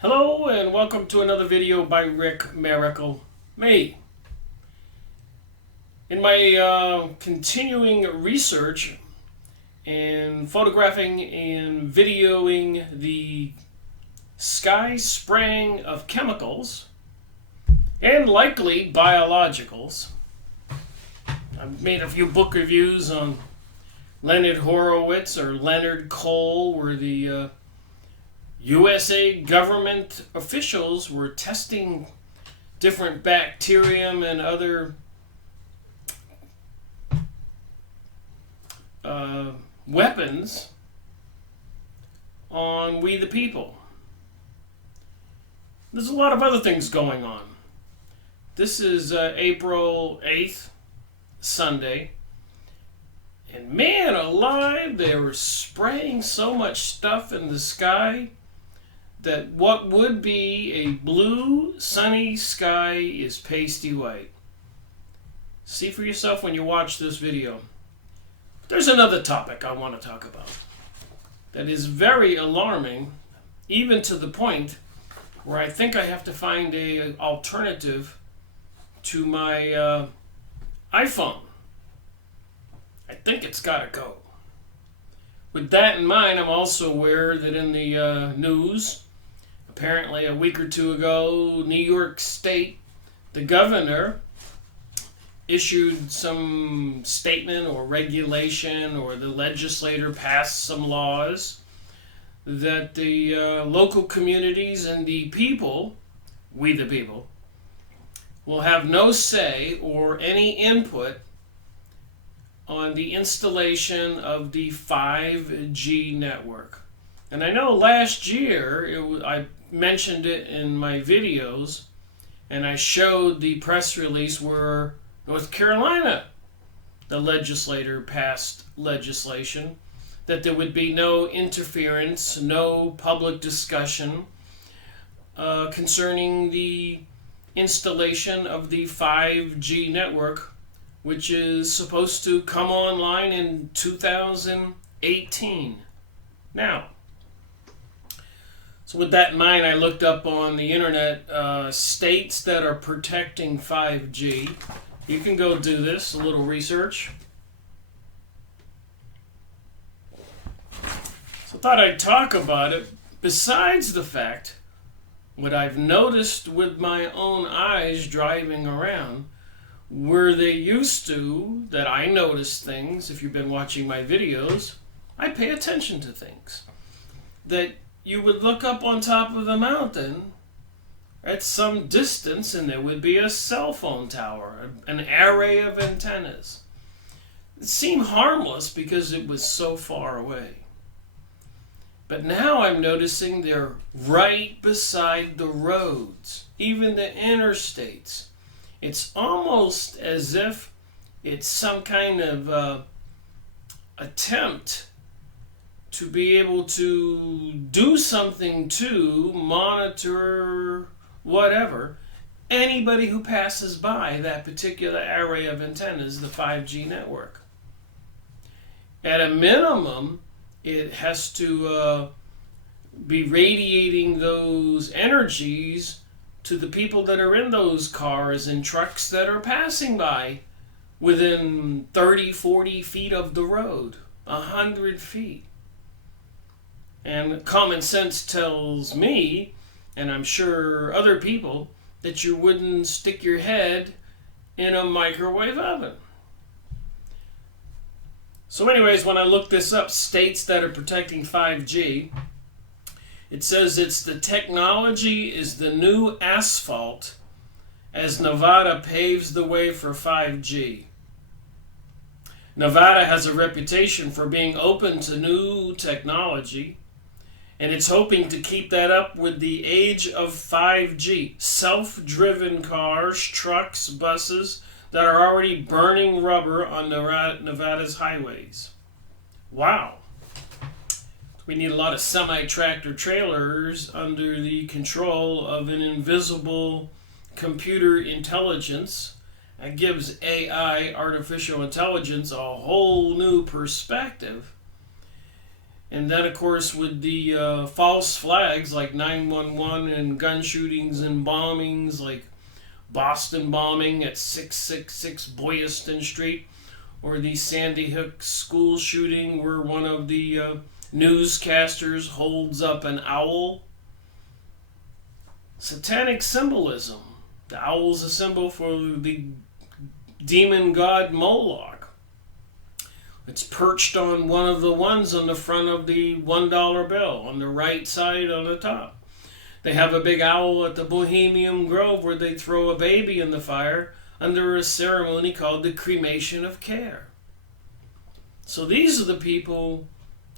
Hello and welcome to another video by Rick Miracle Me. In my continuing research in photographing and videoing the sky spraying of chemicals and likely biologicals, I've made a few book reviews on Leonard Horowitz or Leonard Cole, where the USA government officials were testing different bacterium and other weapons on we the people. There's a lot of other things going on. This is April 8th, Sunday. And man alive, they were spraying so much stuff in the sky that what would be a blue, sunny sky is pasty white. See for yourself when you watch this video. There's another topic I want to talk about that is very alarming, even to the point where I think I have to find an alternative to my iPhone. I think it's got to go. With that in mind, I'm also aware that in the news, apparently a week or two ago, New York State, the governor issued some statement or regulation, or the legislator passed some laws that the local communities and the people, we the people, will have no say or any input on the installation of the 5G network. And I know last year I mentioned it in my videos, and I showed the press release where North Carolina, the legislator passed legislation that there would be no interference, no public discussion concerning the installation of the 5G network, which is supposed to come online in 2018. Now, so with that in mind, I looked up on the internet states that are protecting 5G. You can go do this, a little research. So I thought I'd talk about it, besides the fact what I've noticed with my own eyes driving around, where they used to, that I notice things, if you've been watching my videos, I pay attention to things. That you would look up on top of the mountain at some distance and there would be a cell phone tower, an array of antennas. It seemed harmless because it was so far away. But now I'm noticing they're right beside the roads, even the interstates. It's almost as if it's some kind of attempt to be able to do something to monitor whatever anybody who passes by that particular array of antennas, the 5G network. At a minimum, it has to be radiating those energies to the people that are in those cars and trucks that are passing by within 30, 40 feet of the road, 100 feet. And common sense tells me, and I'm sure other people, that you wouldn't stick your head in a microwave oven. So anyways, when I look this up, states that are protecting 5G, it says it's the technology is the new asphalt as Nevada paves the way for 5G. Nevada has a reputation for being open to new technology, and it's hoping to keep that up with the age of 5G. Self-driven cars, trucks, buses that are already burning rubber on Nevada's highways. Wow. We need a lot of semi-tractor trailers under the control of an invisible computer intelligence that gives AI, artificial intelligence, a whole new perspective. And then, of course, with the false flags like 911 and gun shootings and bombings like Boston bombing at 666 Boylston Street, or the Sandy Hook school shooting where one of the newscasters holds up an owl. Satanic symbolism. The owl's a symbol for the demon god Moloch. It's perched on one of the ones on the front of the $1 bill, on the right side on the top. They have a big owl at the Bohemian Grove where they throw a baby in the fire under a ceremony called the cremation of care. So these are the people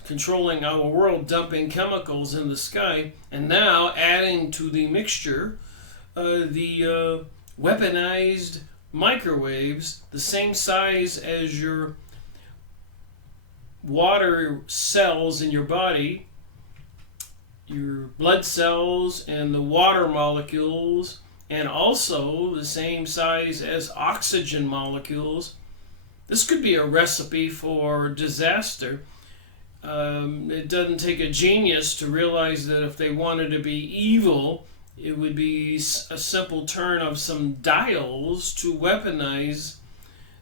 controlling our world, dumping chemicals in the sky, and now adding to the mixture the weaponized microwaves, the same size as your water cells in your body, your blood cells and the water molecules, and also the same size as oxygen molecules. This could be a recipe for disaster. It doesn't take a genius to realize that if they wanted to be evil, it would be a simple turn of some dials to weaponize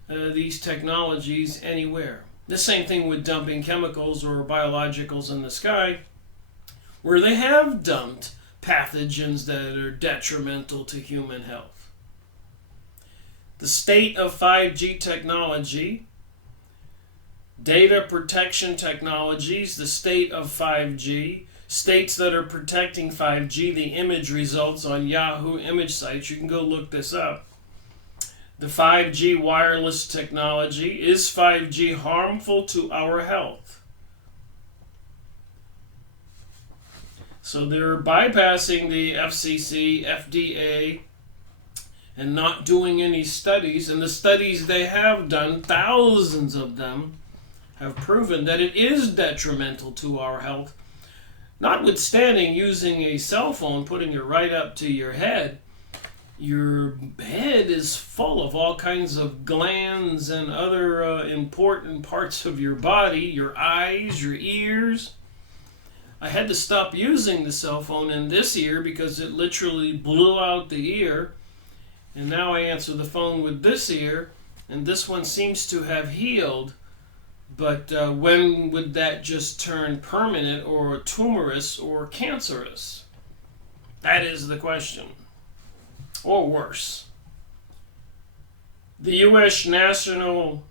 these technologies anywhere. The same thing with dumping chemicals or biologicals in the sky, where they have dumped pathogens that are detrimental to human health. The state of 5G technology, data protection technologies, the state of 5G, states that are protecting 5G, the image results on Yahoo image sites. You can go look this up. The 5G wireless technology. Is 5G harmful to our health? So they're bypassing the FCC, FDA, and not doing any studies. And the studies they have done, thousands of them, have proven that it is detrimental to our health. Notwithstanding using a cell phone, putting it right up to your head is full of all kinds of glands and other important parts of your body, your eyes, your ears. I had to stop using the cell phone in this ear because it literally blew out the ear. And now I answer the phone with this ear, and this one seems to have healed. But when would that just turn permanent or tumorous or cancerous? That is the question. Or worse. The U.S. national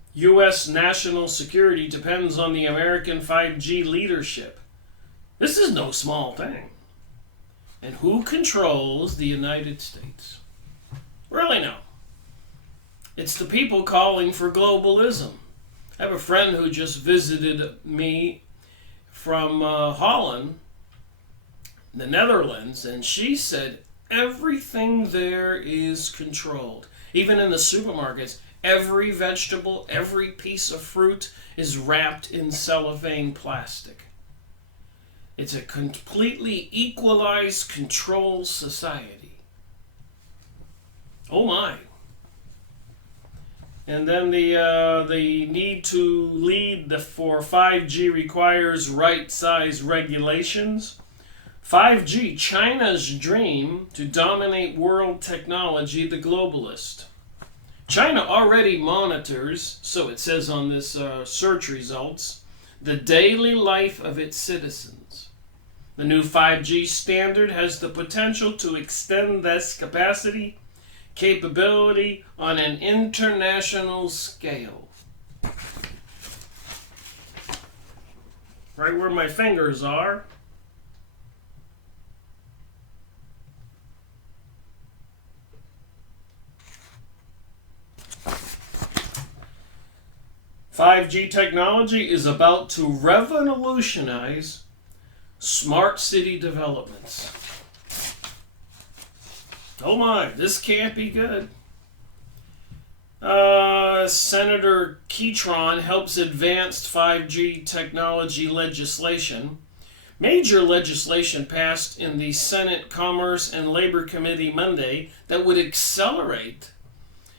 security depends on the American 5G leadership. This is no small thing. And who controls the United States? Really no. It's the people calling for globalism. I have a friend who just visited me from Holland, the Netherlands, and she said everything there is controlled. Even in the supermarkets, every vegetable, every piece of fruit is wrapped in cellophane plastic. It's a completely equalized, controlled society. Oh my. And then the need to lead for 5G requires right-size regulations. 5G, China's dream to dominate world technology, the globalist. China already monitors, so it says on this search results, the daily life of its citizens. The new 5G standard has the potential to extend this capability on an international scale. Right where my fingers are. "5G technology is about to revolutionize smart city developments." Oh my, this can't be good. Senator Keytron helps advance 5G technology legislation. Major legislation passed in the Senate Commerce and Labor Committee Monday that would accelerate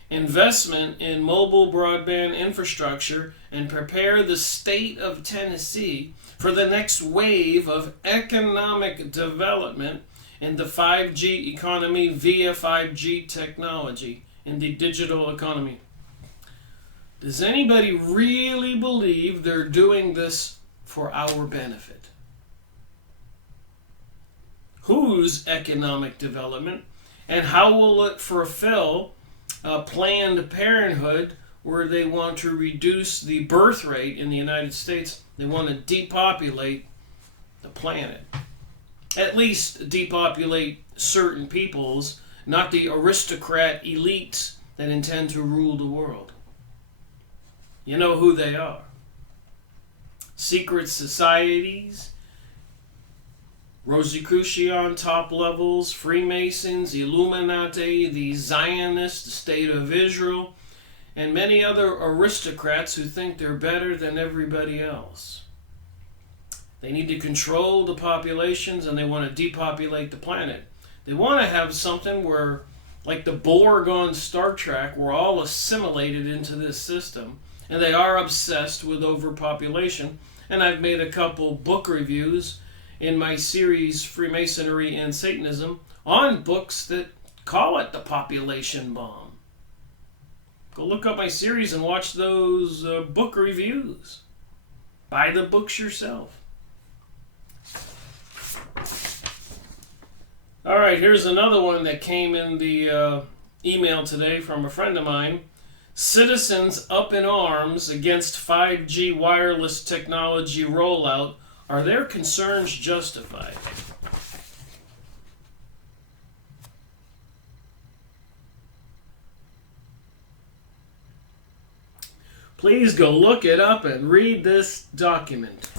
investment in mobile broadband infrastructure, and prepare the state of Tennessee for the next wave of economic development in the 5G economy via 5G technology in the digital economy. Does anybody really believe they're doing this for our benefit? Whose economic development, and how will it fulfill Planned Parenthood, where they want to reduce the birth rate in the United States? They want to depopulate the planet. At least depopulate certain peoples, not the aristocrat elites that intend to rule the world. You know who they are. Secret societies, Rosicrucian top levels, Freemasons, Illuminati, the Zionist State of Israel, and many other aristocrats who think they're better than everybody else. They need to control the populations, and they want to depopulate the planet. They want to have something where, like the Borg on Star Trek, we're all assimilated into this system, and they are obsessed with overpopulation. And I've made a couple book reviews in my series Freemasonry and Satanism on books that call it the population bomb. Go look up my series and watch those book reviews. Buy the books yourself. All right, here's another one that came in the email today from a friend of mine. Citizens up in arms against 5G wireless technology rollout. Are their concerns justified? Please go look it up and read this document.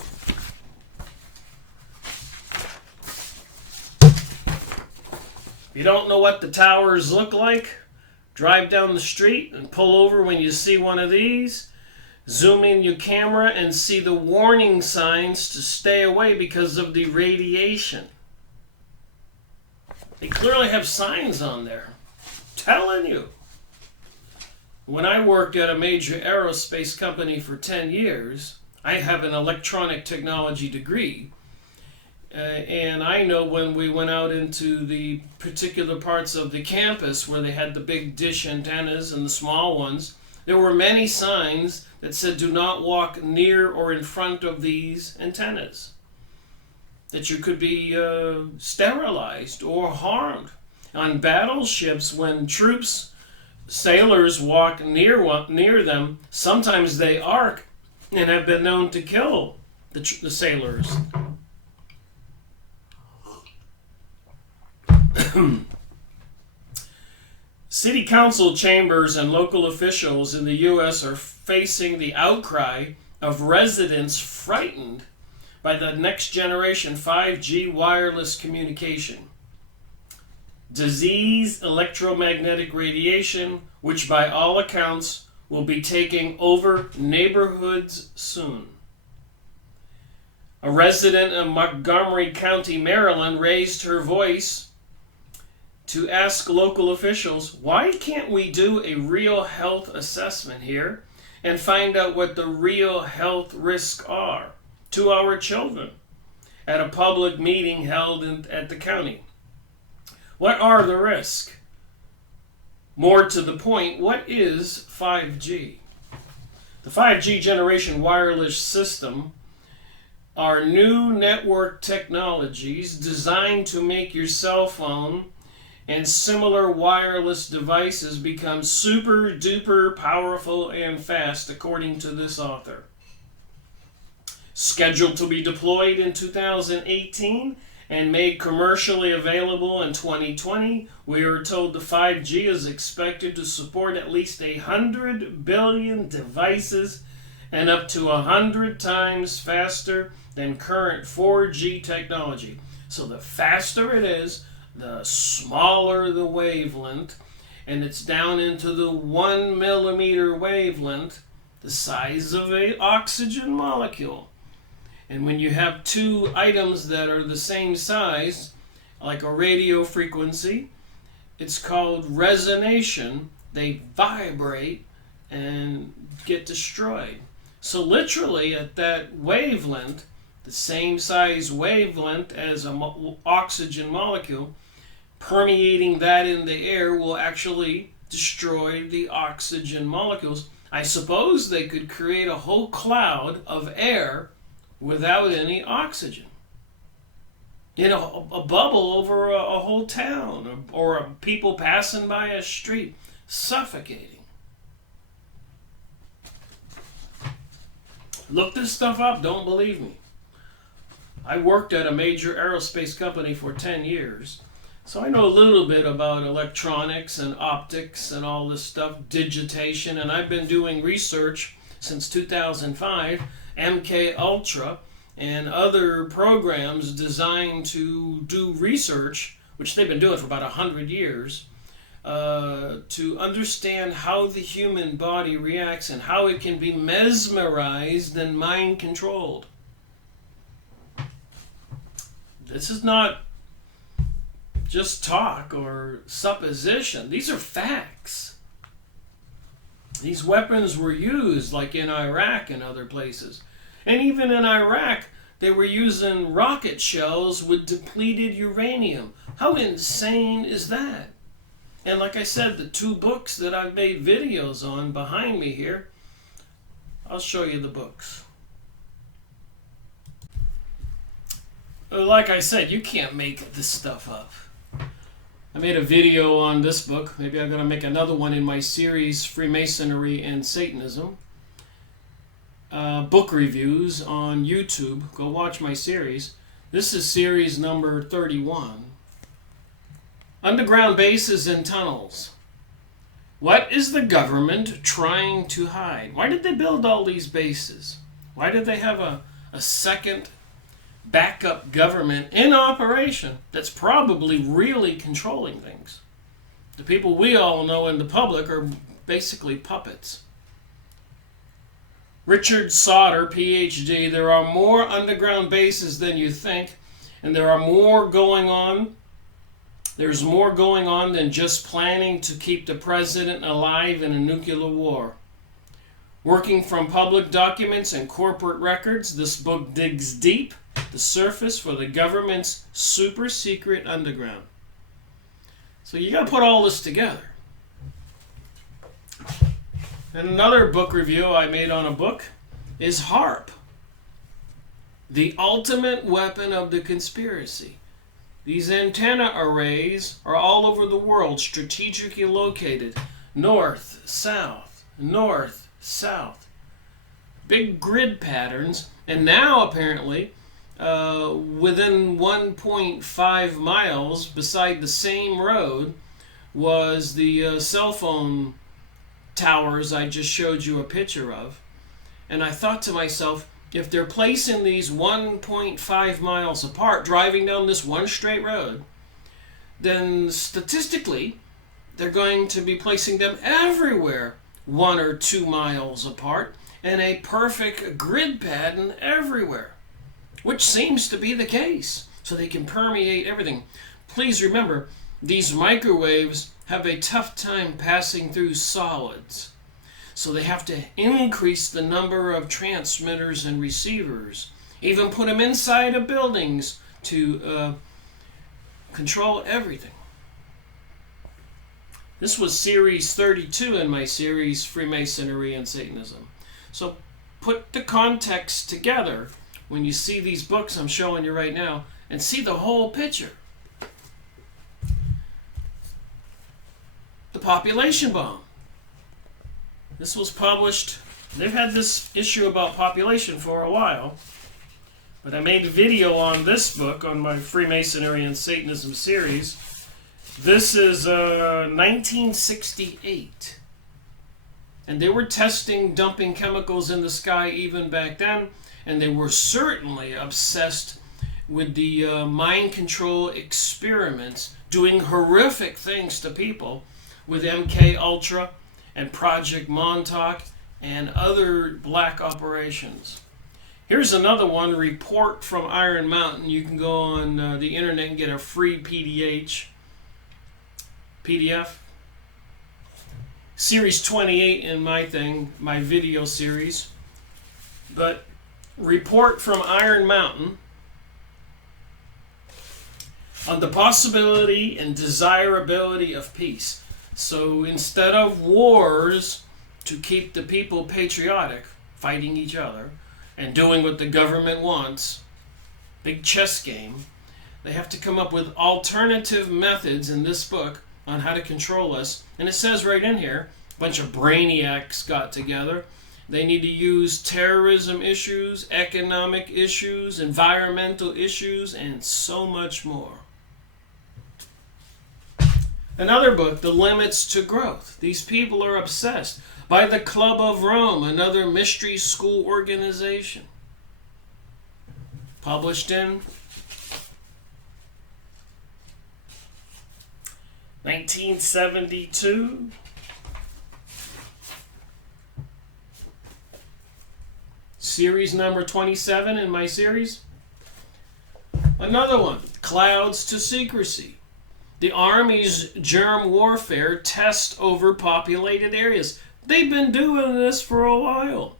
If you don't know what the towers look like, drive down the street and pull over when you see one of these. Zoom in your camera and see the warning signs to stay away because of the radiation. They clearly have signs on there telling you. When I worked at a major aerospace company for 10 years, I have an electronic technology degree. And I know when we went out into the particular parts of the campus where they had the big dish antennas and the small ones, there were many signs that said do not walk near or in front of these antennas. That you could be sterilized or harmed. On battleships, when sailors walk near them, sometimes they arc and have been known to kill the sailors. City council chambers and local officials in the U.S. are facing the outcry of residents frightened by the next generation 5G wireless communication. Disease, electromagnetic radiation, which by all accounts will be taking over neighborhoods soon. A resident of Montgomery County, Maryland, raised her voice to ask local officials, why can't we do a real health assessment here and find out what the real health risks are to our children at a public meeting held at the county? What are the risks? More to the point, what is 5G? The 5G generation wireless system are new network technologies designed to make your cell phone and similar wireless devices become super duper powerful and fast, according to this author. Scheduled to be deployed in 2018 and made commercially available in 2020, we are told the 5G is expected to support at least 100 billion devices and up to 100 times faster than current 4G technology. So the faster it is, the smaller the wavelength, and it's down into the 1 millimeter wavelength, the size of an oxygen molecule. And when you have two items that are the same size, like a radio frequency, it's called resonation, they vibrate and get destroyed. So literally at that wavelength, the same size wavelength as an oxygen molecule, permeating that in the air will actually destroy the oxygen molecules. I suppose they could create a whole cloud of air without any oxygen. You know, a bubble over a whole town, or people passing by a street, suffocating. Look this stuff up, don't believe me. I worked at a major aerospace company for 10 years, so I know a little bit about electronics and optics and all this stuff, digitation, and I've been doing research since 2005, MK Ultra, and other programs designed to do research, which they've been doing for about 100 years, to understand how the human body reacts and how it can be mesmerized and mind controlled. This is not just talk or supposition. These are facts. These weapons were used like in Iraq and other places. And even in Iraq, they were using rocket shells with depleted uranium. How insane is that? And like I said, the 2 books that I've made videos on behind me here, I'll show you the books. Like I said, you can't make this stuff up. I made a video on this book. Maybe I'm going to make another one in my series, Freemasonry and Satanism. Book reviews on YouTube. Go watch my series. This is series number 31. Underground bases and tunnels. What is the government trying to hide? Why did they build all these bases? Why did they have a second backup government in operation that's probably really controlling things? The people we all know in the public are basically puppets. Richard Sauter, PhD, there are more underground bases than you think, and there are more going on. There's more going on than just planning to keep the president alive in a nuclear war. Working from public documents and corporate records, this book digs deep the surface for the government's super secret underground. So you got to put all this together. And another book review I made on a book is HARP, the ultimate weapon of the conspiracy. These antenna arrays are all over the world, strategically located, north, south, north, south. Big grid patterns, and now apparently within 1.5 miles beside the same road was the cell phone towers I just showed you a picture of. And I thought to myself, if they're placing these 1.5 miles apart, driving down this one straight road, then statistically, they're going to be placing them everywhere 1 or 2 miles apart, and a perfect grid pattern everywhere, which seems to be the case, so they can permeate everything. Please remember, these microwaves have a tough time passing through solids. So they have to increase the number of transmitters and receivers, even put them inside of buildings to control everything. This was series 32 in my series, Freemasonry and Satanism. So put the context together when you see these books I'm showing you right now and see the whole picture. The population bomb. This was published, they've had this issue about population for a while, but I made a video on this book on my Freemasonry and Satanism series. This is 1968. And they were testing, dumping chemicals in the sky even back then, and they were certainly obsessed with the mind control experiments, doing horrific things to people with MK Ultra and Project Montauk and other black operations. Here's another one, Report from Iron Mountain. You can go on the internet and get a free PDF. series 28 in my video series. But report from Iron Mountain on the possibility and desirability of peace. So instead of wars to keep the people patriotic, fighting each other, and doing what the government wants, big chess game, they have to come up with alternative methods in this book on how to control us. And it says right in here, a bunch of brainiacs got together. They need to use terrorism issues, economic issues, environmental issues, and so much more. Another book, The Limits to Growth. These people are obsessed. By the Club of Rome, another mystery school organization. Published in 1972. Series number 27 in my series. Another one, Clouds to Secrecy. The Army's germ warfare test over populated areas. They've been doing this for a while.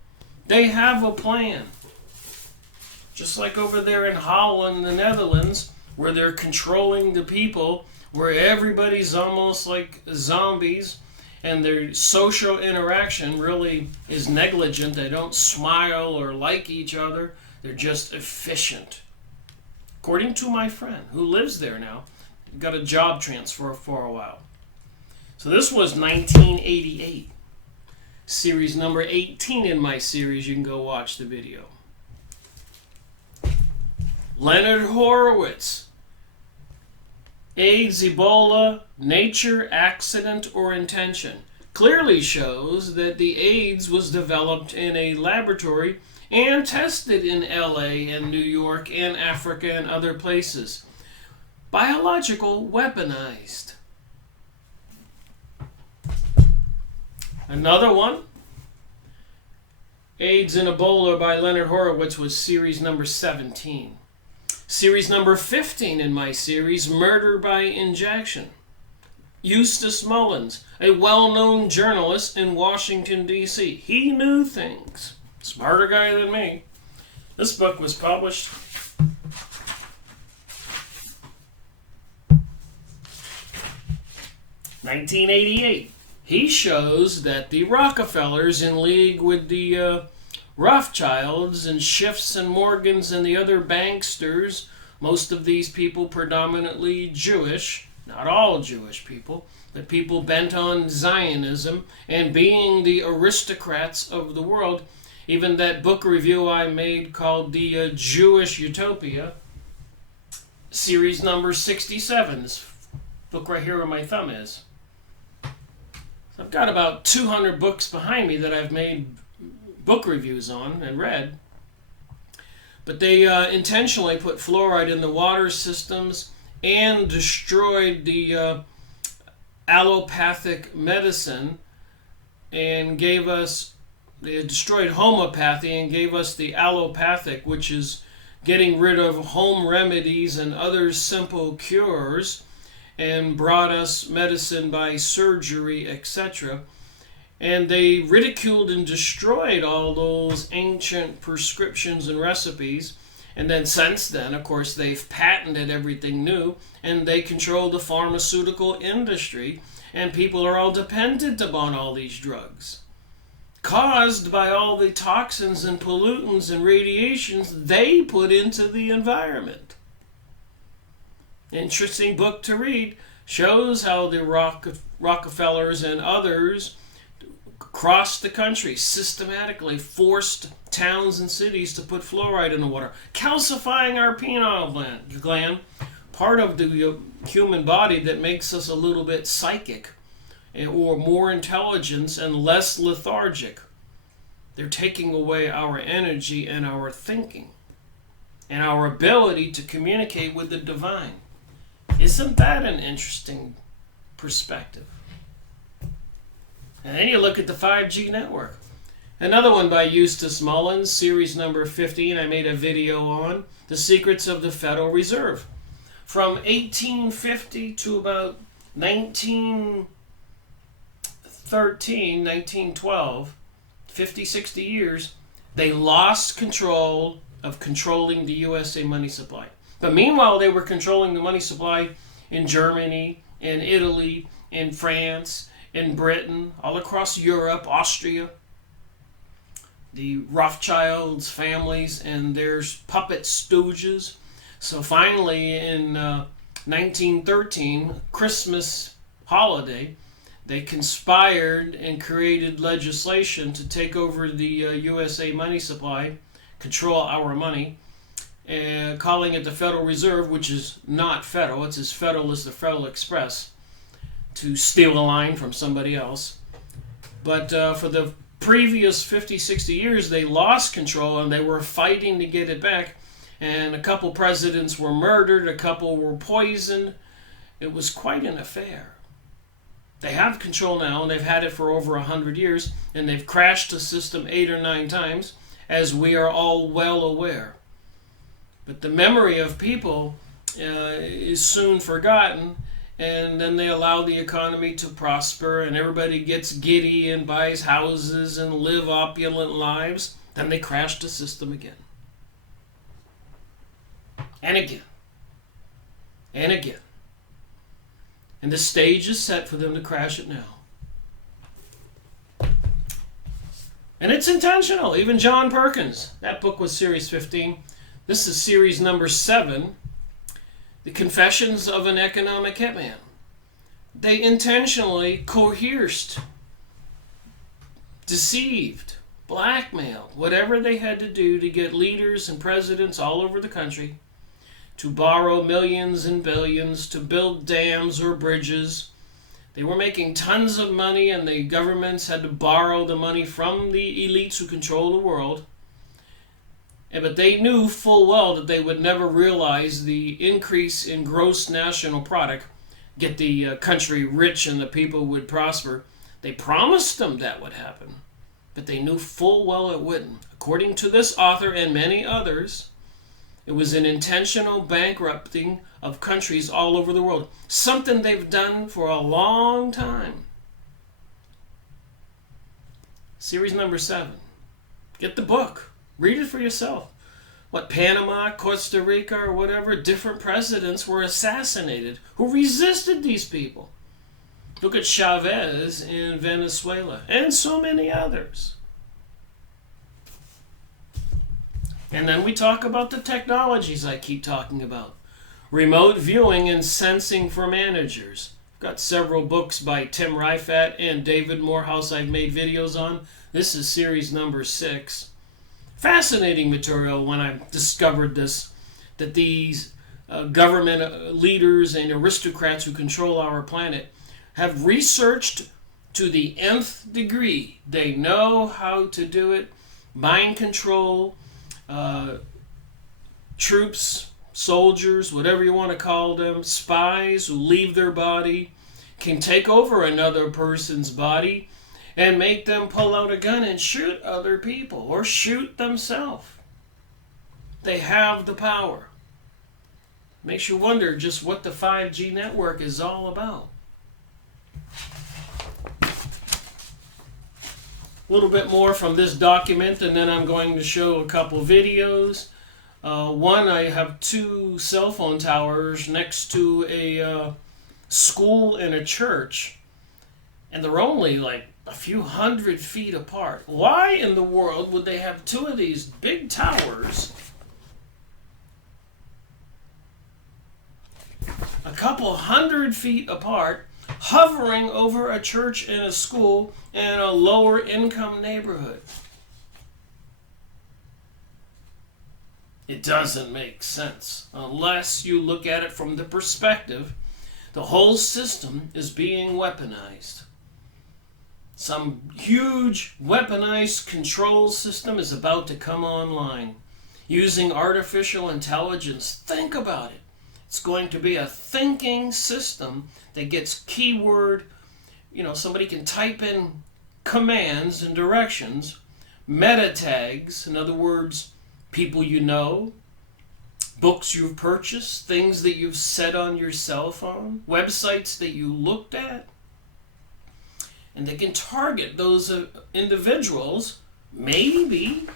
They have a plan. Just like over there in Holland, the Netherlands, where they're controlling the people, where everybody's almost like zombies, and their social interaction really is negligent. They don't smile or like each other. They're just efficient. According to my friend who lives there now, got a job transfer for a while. So this was 1988. Series number 18 in my series. You can go watch the video. Leonard Horowitz. AIDS, Ebola, nature, accident, or intention. Clearly shows that the AIDS was developed in a laboratory and tested in LA and New York and Africa and other places. Biological, weaponized. Another one, AIDS and Ebola by Leonard Horowitz, was series number 17. Series number 15 in my series, Murder by Injection. Eustace Mullins, a well-known journalist in Washington, D.C. He knew things. Smarter guy than me. This book was published 1988. He shows that the Rockefellers, in league with the Rothschilds and Schiffs and Morgans and the other banksters, most of these people predominantly Jewish, not all Jewish people, but people bent on Zionism and being the aristocrats of the world. Even that book review I made called The Jewish Utopia, series number 67, this book right here where my thumb is. I've got about 200 books behind me that I've made book reviews on and read. But they intentionally put fluoride in the water systems and destroyed the allopathic medicine and gave us, they destroyed homeopathy and gave us the allopathic, which is getting rid of home remedies and other simple cures, and brought us medicine by surgery, etc. And they ridiculed and destroyed all those ancient prescriptions and recipes. And then since then, of course, they've patented everything new, and they control the pharmaceutical industry, and people are all dependent upon all these drugs, caused by all the toxins and pollutants and radiations they put into the environment. Interesting book to read. Shows how the Rockefellers and others across the country systematically forced towns and cities to put fluoride in the water, calcifying our pineal gland, part of the human body that makes us a little bit psychic or more intelligence and less lethargic. They're taking away our energy and our thinking and our ability to communicate with the divine. Isn't that an interesting perspective? And then you look at the 5G network. Another one by Eustace Mullins, series number 15, I made a video on The Secrets of the Federal Reserve. From 1850 to about 1930 1912, 50, 60 years, they lost control of controlling the USA money supply. But meanwhile, they were controlling the money supply in Germany, in Italy, in France, in Britain, all across Europe, Austria. The Rothschilds families and their puppet stooges. So finally, in 1913, Christmas holiday, they conspired and created legislation to take over the USA money supply, control our money, and calling it the Federal Reserve, which is not federal. It's as federal as the Federal Express, to steal a line from somebody else. But for the previous 50, 60 years, they lost control and they were fighting to get it back. And a couple presidents were murdered, a couple were poisoned. It was quite an affair. They have control now, and they've had it for over 100 years, and they've crashed the system 8 or 9 times, as we are all well aware. But the memory of people is soon forgotten, and then they allow the economy to prosper, and everybody gets giddy and buys houses and live opulent lives. Then they crash the system again. And again. And again. And the stage is set for them to crash it now. And it's intentional. Even John Perkins, that book was series 15. This is series number 7, The Confessions of an Economic Hitman. They intentionally coerced, deceived, blackmailed, whatever they had to do to get leaders and presidents all over the country to borrow millions and billions to build dams or bridges. They were making tons of money, and the governments had to borrow the money from the elites who control the world. But they knew full well that they would never realize the increase in gross national product, get the country rich and the people would prosper. They promised them that would happen, but they knew full well it wouldn't. According to this author and many others, it was an intentional bankrupting of countries all over the world. Something they've done for a long time. Series number 7. Get the book. Read it for yourself. What, Panama, Costa Rica, or whatever, different presidents were assassinated who resisted these people. Look at Chavez in Venezuela and so many others. And then we talk about the technologies I keep talking about. Remote viewing and sensing for managers. I've got several books by Tim Rifat and David Morehouse I've made videos on. This is series number 6. Fascinating material when I discovered this, that these government leaders and aristocrats who control our planet have researched to the nth degree. They know how to do it. Mind control, troops, soldiers, whatever you want to call them, spies who leave their body, can take over another person's body and make them pull out a gun and shoot other people or shoot themselves. They have the power. Makes you wonder just what the 5G network is all about. A little bit more from this document, and then I'm going to show a couple videos. One, I have 2 cell phone towers next to a school and a church, and they're only like a few hundred feet apart. Why in the world would they have 2 of these big towers a couple hundred feet apart, hovering over a church and a school in a lower income neighborhood? It doesn't make sense unless you look at it from the perspective the whole system is being weaponized. Some huge weaponized control system is about to come online using artificial intelligence. Think about it. It's going to be a thinking system that gets keyword, somebody can type in commands and directions, meta tags, in other words, people you know, books you've purchased, things that you've said on your cell phone, websites that you looked at. and they can target those individuals, maybe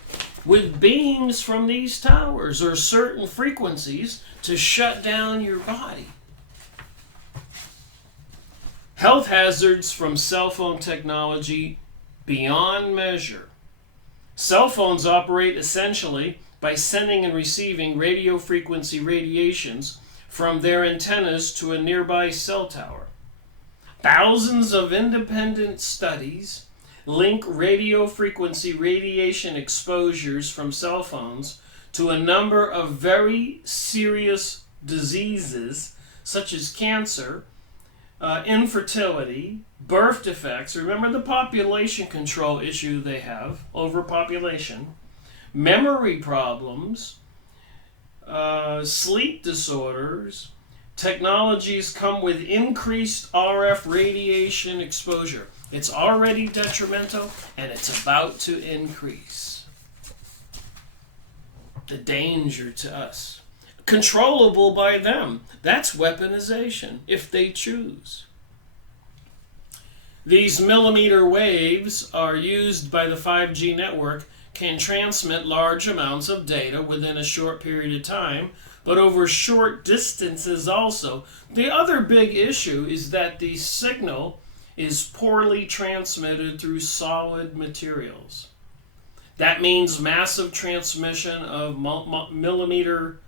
with beams from these towers or certain frequencies, to shut down your body. Health hazards from cell phone technology beyond measure. Cell phones operate essentially by sending and receiving radio frequency radiations from their antennas to a nearby cell tower. Thousands of independent studies link radio frequency radiation exposures from cell phones to a number of very serious diseases such as cancer, infertility, birth defects. Remember the population control issue they have, overpopulation, memory problems, sleep disorders. Technologies come with increased RF radiation exposure. It's already detrimental, and it's about to increase. The danger to us. Controllable by them. That's weaponization, if they choose. These millimeter waves are used by the 5G network, can transmit large amounts of data within a short period of time, but over short distances also. The other big issue is that the signal is poorly transmitted through solid materials. That means massive transmission of millimeter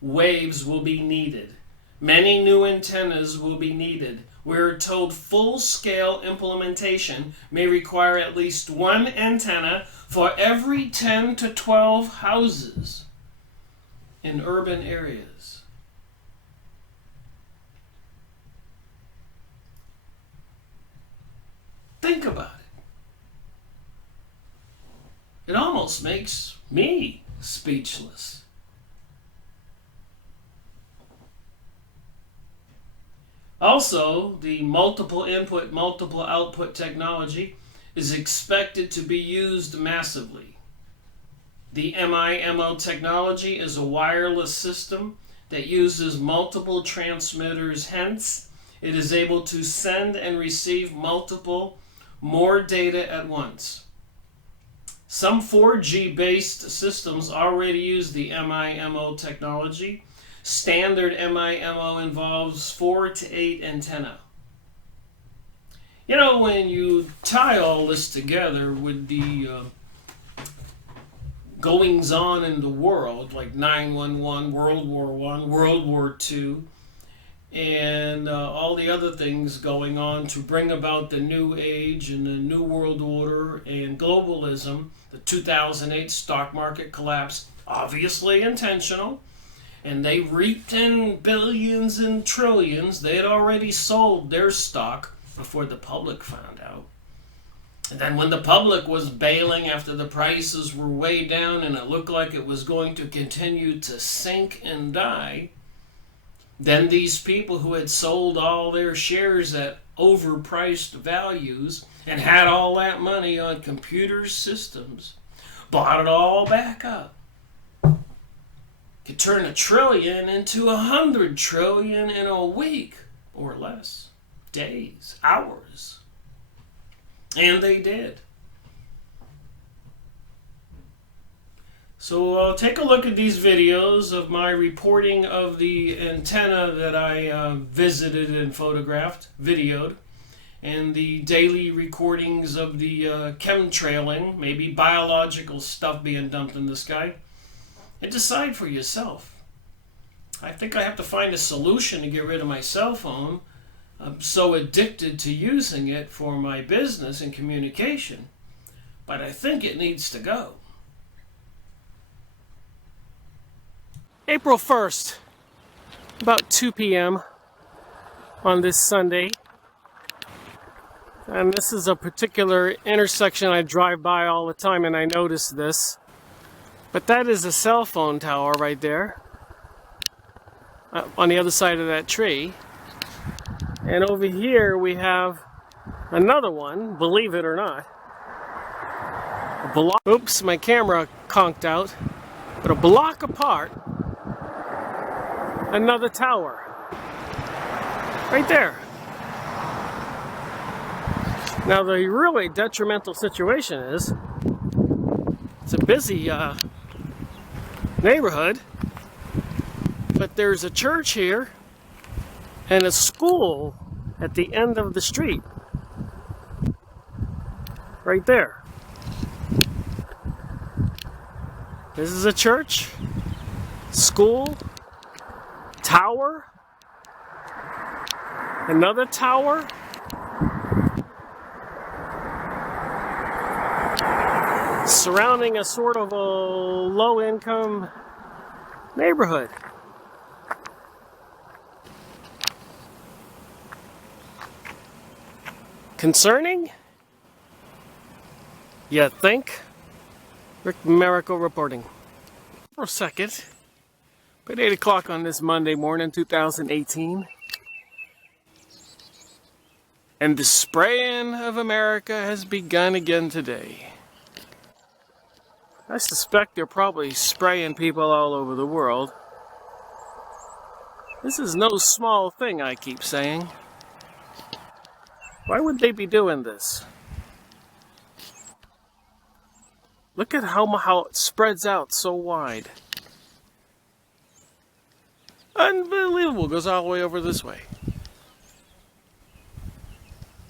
waves will be needed. Many new antennas will be needed. We're told full-scale implementation may require at least one antenna for every 10 to 12 houses in urban areas. Think about it. It almost makes me speechless. Also, the multiple input, multiple output technology is expected to be used massively. The MIMO technology is a wireless system that uses multiple transmitters, hence it is able to send and receive more data at once. Some 4G based systems already use the MIMO technology. Standard MIMO involves 4 to 8 antennae. You know, when you tie all this together with the goings on in the world, like 9/11, World War I, World War II, and all the other things going on to bring about the New Age and the New World Order and globalism, the 2008 stock market collapse, obviously intentional, and they reaped in billions and trillions. They had already sold their stock before the public found out. And then when the public was bailing after the prices were way down and it looked like it was going to continue to sink and die, then these people who had sold all their shares at overpriced values and had all that money on computer systems bought it all back up. Could turn $1 trillion into $100 trillion in a week or less. Days, hours. And they did. So take a look at these videos of my reporting of the antenna that I visited and photographed, videoed, and the daily recordings of the chemtrailing, maybe biological stuff being dumped in the sky, and decide for yourself. I think I have to find a solution to get rid of my cell phone. I'm so addicted to using it for my business and communication, but I think it needs to go. April 1st, about 2 p.m. on this Sunday. And this is a particular intersection I drive by all the time, and I notice this. But that is a cell phone tower right there on the other side of that tree. And over here we have another one, believe it or not. Oops, my camera conked out. But a block apart, another tower. Right there. Now the really detrimental situation is it's a busy neighborhood, but there's a church here and a school at the end of the street. Right there. This is a church, school, tower, another tower, surrounding a sort of a low-income neighborhood. Concerning? You think? Rick Miracle reporting. For a second, about 8 o'clock on this Monday morning, 2018. And the spraying of America has begun again today. I suspect they're probably spraying people all over the world. This is no small thing, I keep saying. Why would they be doing this? Look at how it spreads out so wide. Unbelievable. Goes all the way over this way.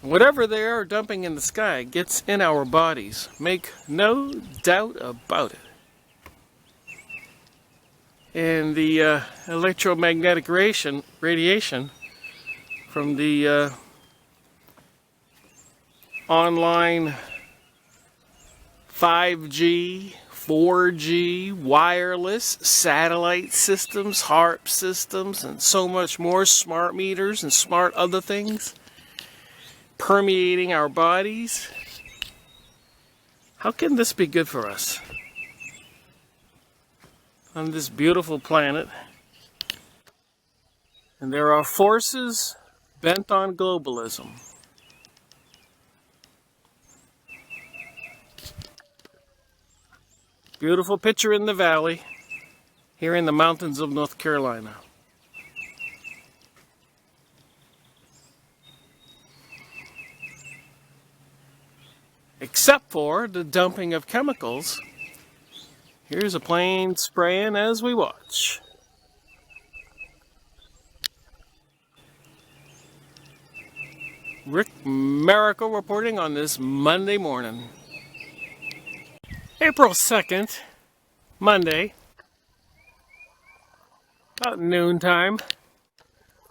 Whatever they are dumping in the sky gets in our bodies. Make no doubt about it. And the electromagnetic radiation from the online 5G, 4G, wireless, satellite systems, HARP systems, and so much more, smart meters and smart other things permeating our bodies. How can this be good for us on this beautiful planet? And there are forces bent on globalism. Beautiful picture in the valley, here in the mountains of North Carolina. Except for the dumping of chemicals. Here's a plane spraying as we watch. Rick Miracle reporting on this Monday morning. April 2nd, Monday, about noontime.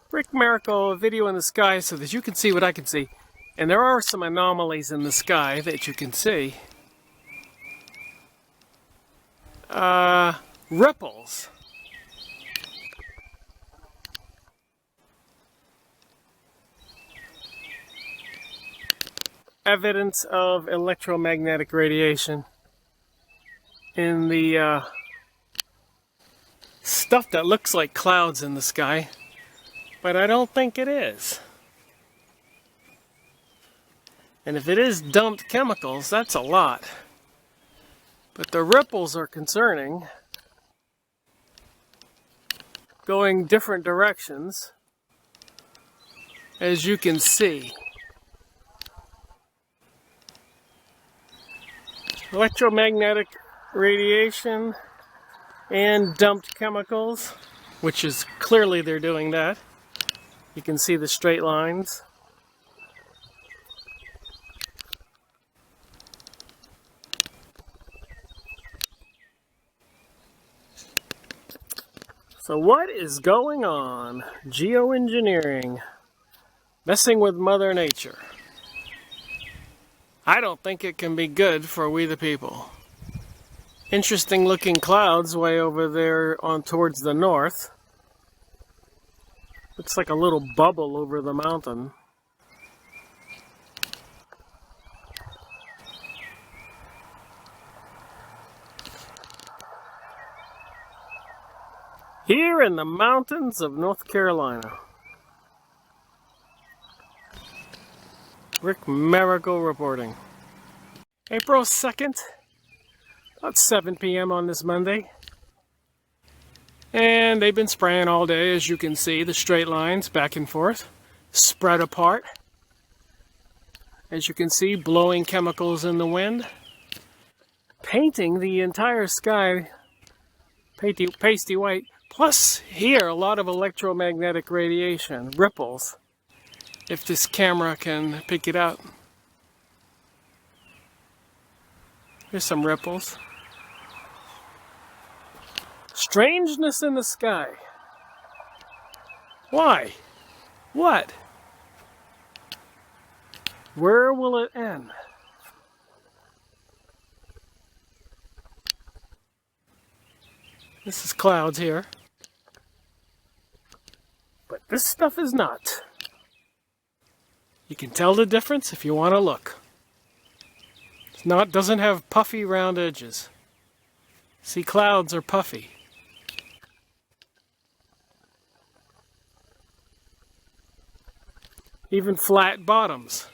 Rick Miracle video in the sky so that you can see what I can see. And there are some anomalies in the sky that you can see. Ripples. Evidence of electromagnetic radiation in the stuff that looks like clouds in the sky, but I don't think it is. And if it is dumped chemicals, that's a lot. But the ripples are concerning, going different directions, as you can see. Electromagnetic radiation and dumped chemicals, which is clearly they're doing that. You can see the straight lines. So what is going on? Geoengineering. Messing with Mother Nature. I don't think it can be good for we the people. Interesting looking clouds way over there on towards the north. Looks like a little bubble over the mountain. Here in the mountains of North Carolina. Rick Miracle reporting. April 2nd, about 7 p.m. on this Monday. And they've been spraying all day, as you can see, the straight lines back and forth, spread apart. as you can see, blowing chemicals in the wind, painting the entire sky pasty white. Plus here, a lot of electromagnetic radiation, ripples, if this camera can pick it up. Here's some ripples. Strangeness in the sky. Why? What? Where will it end? This is clouds here. But this stuff is not. You can tell the difference if you want to look. It's not, doesn't have puffy round edges. See, clouds are puffy. Even flat bottoms.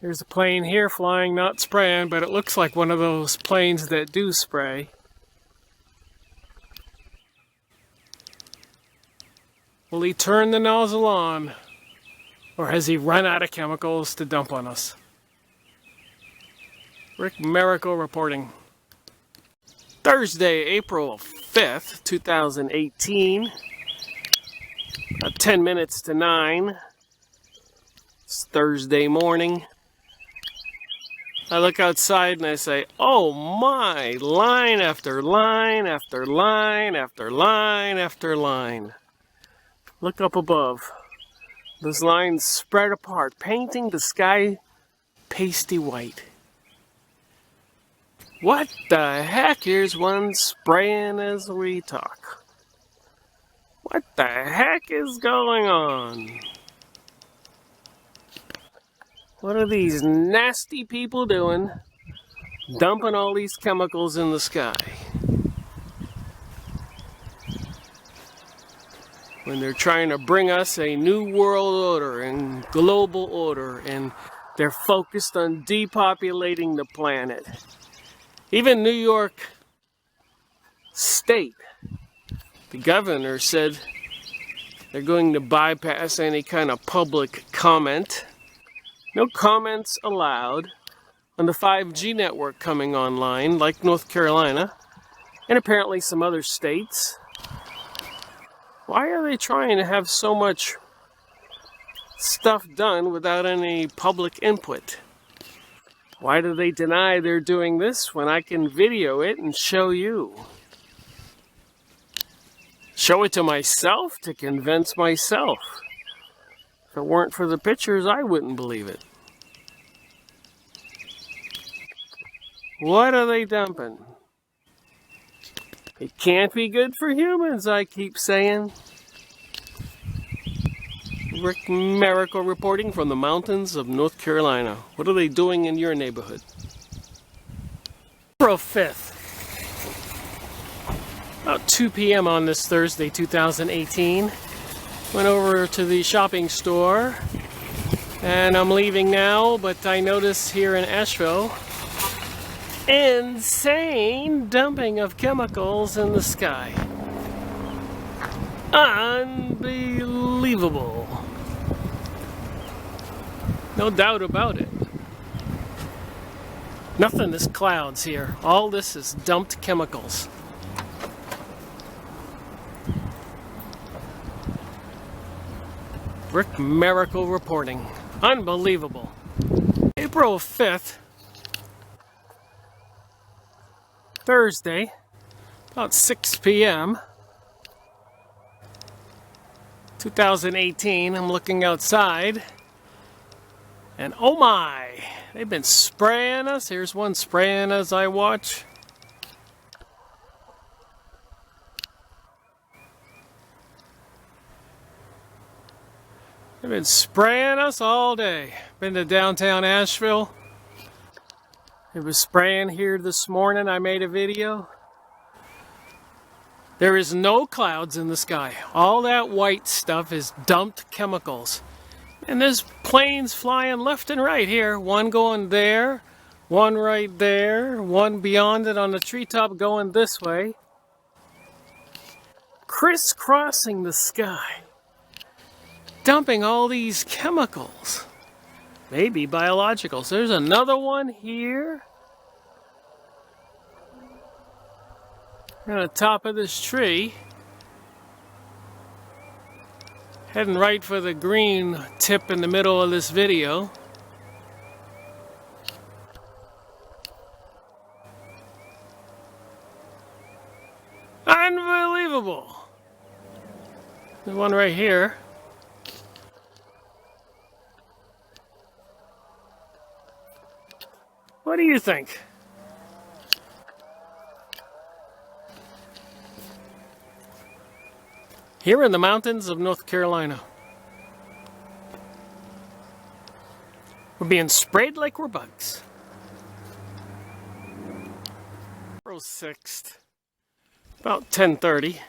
Here's a plane here flying, not spraying, but it looks like one of those planes that do spray. Will he turn the nozzle on, or has he run out of chemicals to dump on us? Rick Miracle reporting. Thursday, April 5th, 2018. About 10 minutes to 9. It's Thursday morning. I look outside and I say, oh my, line after line after line after line after line. Look up above. Those lines spread apart, painting the sky pasty white. What the heck? Here's one spraying as we talk. What the heck is going on? What are these nasty people doing, dumping all these chemicals in the sky? When they're trying to bring us a new world order and global order, and they're focused on depopulating the planet. Even New York State, the governor said they're going to bypass any kind of public comment. No comments allowed on the 5G network coming online, like North Carolina, and apparently some other states. Why are they trying to have so much stuff done without any public input? Why do they deny they're doing this when I can video it and show you? Show it to myself to convince myself. If it weren't for the pictures, I wouldn't believe it. What are they dumping? It can't be good for humans, I keep saying. Rick Miracle reporting from the mountains of North Carolina. What are they doing in your neighborhood? April 5th. About 2 p.m. on this Thursday, 2018. Went over to the shopping store, and I'm leaving now, but I notice here in Asheville, insane dumping of chemicals in the sky. Unbelievable. No doubt about it. Nothing is clouds here. All this is dumped chemicals. Rick Miracle reporting. Unbelievable. April 5th, Thursday, about 6 p.m. 2018. I'm looking outside, and oh my, they've been spraying us. Here's one spraying as I watch. They've been spraying us all day. Been to downtown Asheville. It was spraying here this morning. I made a video. There is no clouds in the sky. All that white stuff is dumped chemicals. And there's planes flying left and right here. One going there, one right there, one beyond it on the treetop going this way. Crisscrossing the sky. dumping all these chemicals? Maybe biologicals. There's another one here. On the top of this tree. Heading right for the green tip in the middle of this video. Unbelievable! There's one right here. What do you think? Here in the mountains of North Carolina. We're being sprayed like we're bugs. April 6th, about 10:30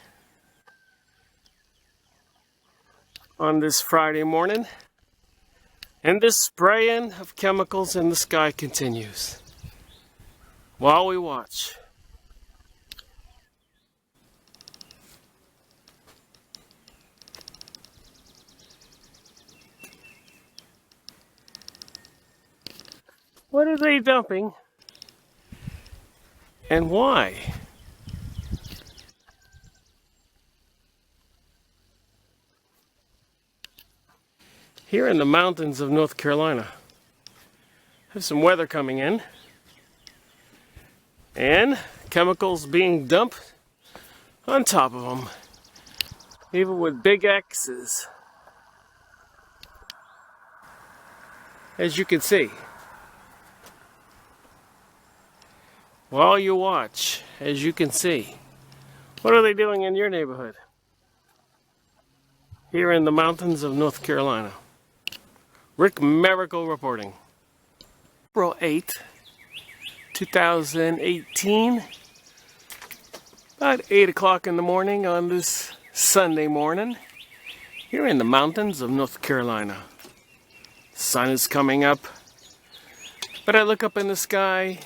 on this Friday morning. And this spraying of chemicals in the sky continues while we watch. What are they dumping? And why? Here in the mountains of North Carolina, have some weather coming in, and chemicals being dumped on top of them, even with big X's, as you can see. While you watch, as you can see, what are they doing in your neighborhood? Here in the mountains of North Carolina. Rick Miracle reporting. April 8th, 2018. About 8 o'clock in the morning on this Sunday morning. Here in the mountains of North Carolina. Sun is coming up. But I look up in the sky,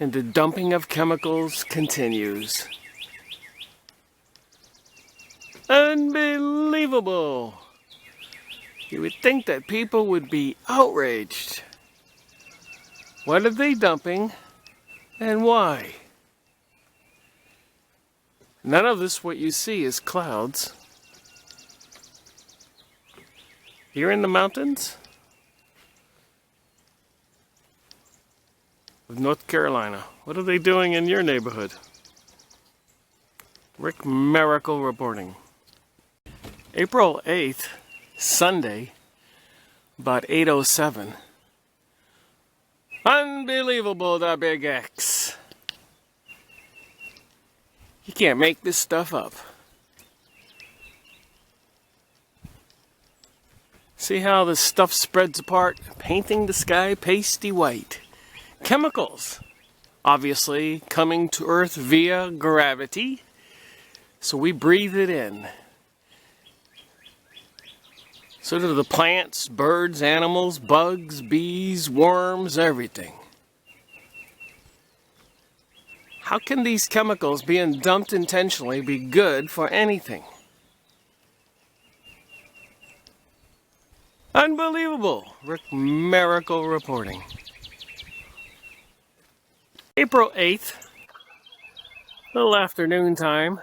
and the dumping of chemicals continues. Unbelievable! You would think that people would be outraged. What are they dumping and why? None of this what you see is clouds. Here in the mountains of North Carolina. What are they doing in your neighborhood? Rick Miracle reporting. April 8th, Sunday, about 8:07. Unbelievable, the big X. You can't make this stuff up. See how the stuff spreads apart, painting the sky pasty white. Chemicals, obviously coming to Earth via gravity, so we breathe it in. So do the plants, birds, animals, bugs, bees, worms, everything. How can these chemicals being dumped intentionally be good for anything? Unbelievable! Rick Miracle reporting. April 8th, little afternoon time.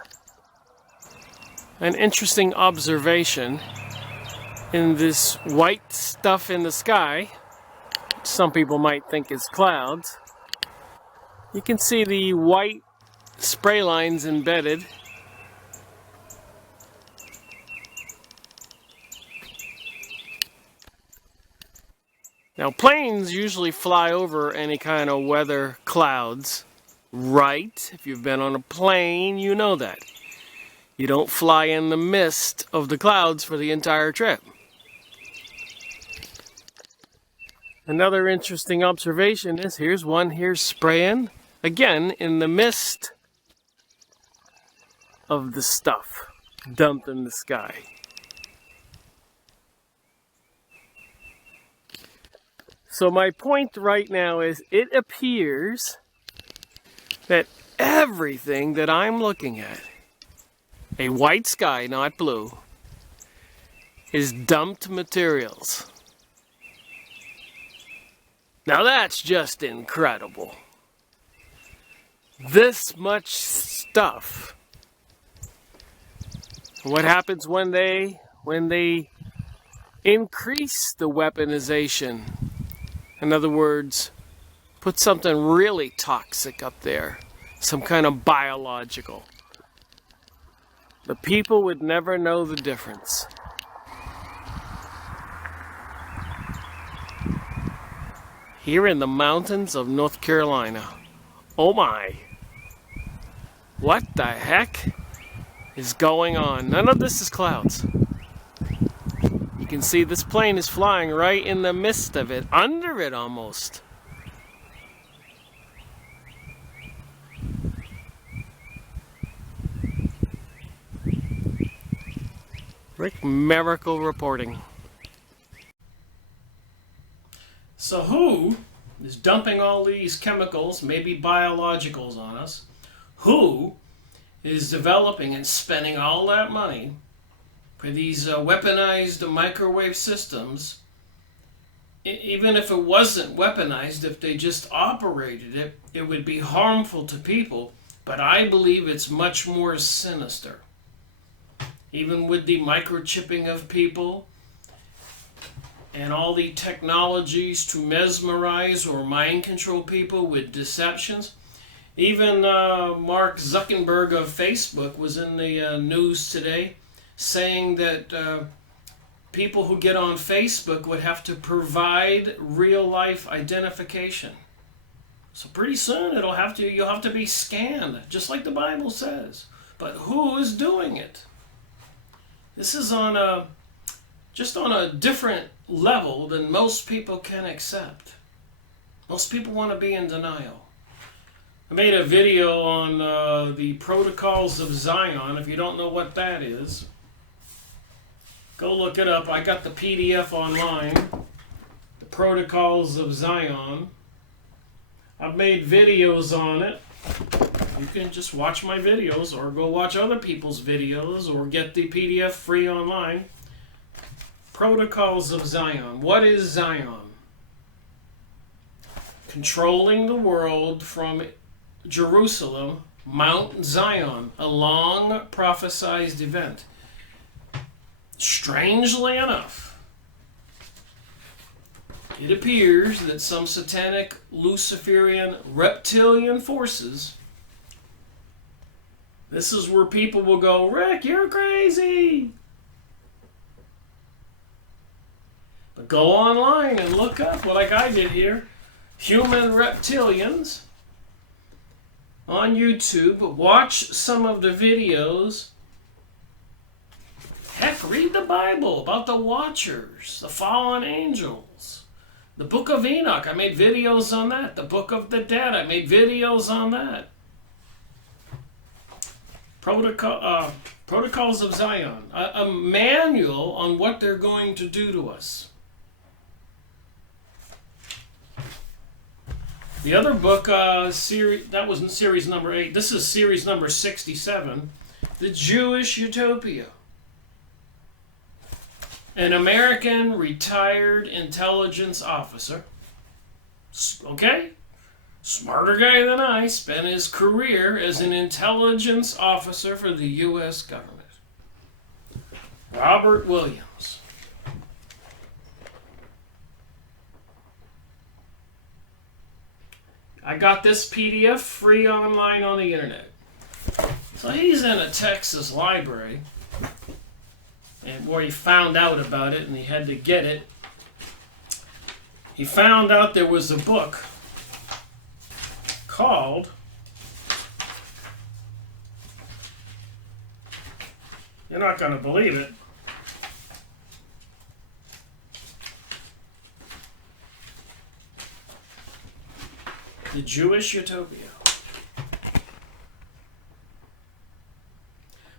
An interesting observation in this white stuff in the sky. Some people might think it's clouds. You can see the white spray lines embedded. Now, planes usually fly over any kind of weather clouds, right? If you've been on a plane, you know that. You don't fly in the mist of the clouds for the entire trip. Another interesting observation is, here's one here spraying, again, in the mist of the stuff dumped in the sky. So my point right now is, it appears that everything that I'm looking at, a white sky, not blue, is dumped materials. Now that's just incredible. This much stuff. What happens when they increase the weaponization? In other words, put something really toxic up there, some kind of biological. The people would never know the difference. Here in the mountains of North Carolina. Oh my. What the heck is going on? None of this is clouds. You can see this plane is flying right in the midst of it, under it almost. Rick Miracle reporting. So who is dumping all these chemicals, maybe biologicals, on us? Who is developing and spending all that money for these weaponized microwave systems? Even if it wasn't weaponized, if they just operated it, it would be harmful to people. But I believe it's much more sinister. Even with the microchipping of people and all the technologies to mesmerize or mind control people with deceptions. Even Mark Zuckerberg of Facebook was in the news today saying that people who get on Facebook would have to provide real-life identification. So pretty soon you'll have to be scanned, just like the Bible says. But who is doing it? This is just on a different level than most people can accept. Most people want to be in denial. I made a video on the protocols of Zion. If you don't know what that is, go look it up. I got the PDF online, the protocols of Zion. I've made videos on it. You can just watch my videos or go watch other people's videos or get the PDF free online. Protocols of Zion. What is Zion? Controlling the world from Jerusalem, Mount Zion, a long prophesied event. Strangely enough, it appears that some satanic Luciferian reptilian forces, this is where people will go, Rick, you're crazy. But go online and look up, like I did here, human reptilians on YouTube. Watch some of the videos. Heck, read the Bible about the Watchers, the fallen angels. The Book of Enoch, I made videos on that. The Book of the Dead, I made videos on that. Protocols of Zion, a manual on what they're going to do to us. The other book, that was in series number 8. This is series number 67, The Jewish Utopia. An American retired intelligence officer, okay, smarter guy than I, spent his career as an intelligence officer for the U.S. government. Robert Williams. I got this PDF free online on the internet. So he's in a Texas library, and where he found out about it and he had to get it. He found out there was a book called, you're not going to believe it, The Jewish Utopia.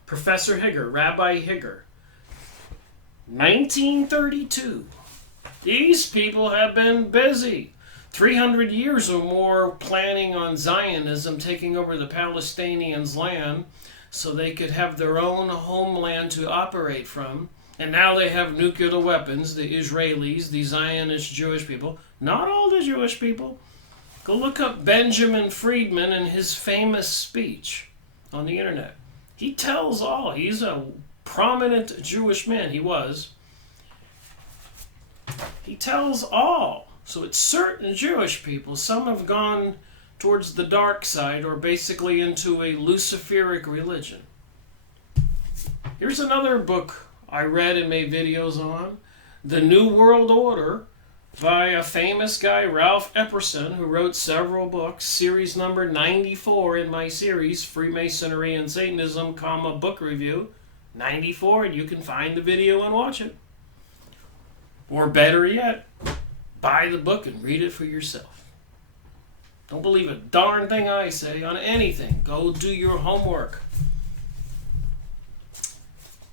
Professor Higger, Rabbi Higger, 1932. These people have been busy. 300 years or more planning on Zionism taking over the Palestinians' land so they could have their own homeland to operate from. And now they have nuclear weapons, the Israelis, the Zionist Jewish people. Not all the Jewish people. Go look up Benjamin Friedman and his famous speech on the internet. He tells all. He's a prominent Jewish man. He was. He tells all. So it's certain Jewish people. Some have gone towards the dark side or basically into a Luciferic religion. Here's another book I read and made videos on. The New World Order by a famous guy, Ralph Epperson, who wrote several books. Series number 94 in my series, Freemasonry and Satanism, book review. 94, and you can find the video and watch it. Or better yet, buy the book and read it for yourself. Don't believe a darn thing I say on anything. Go do your homework.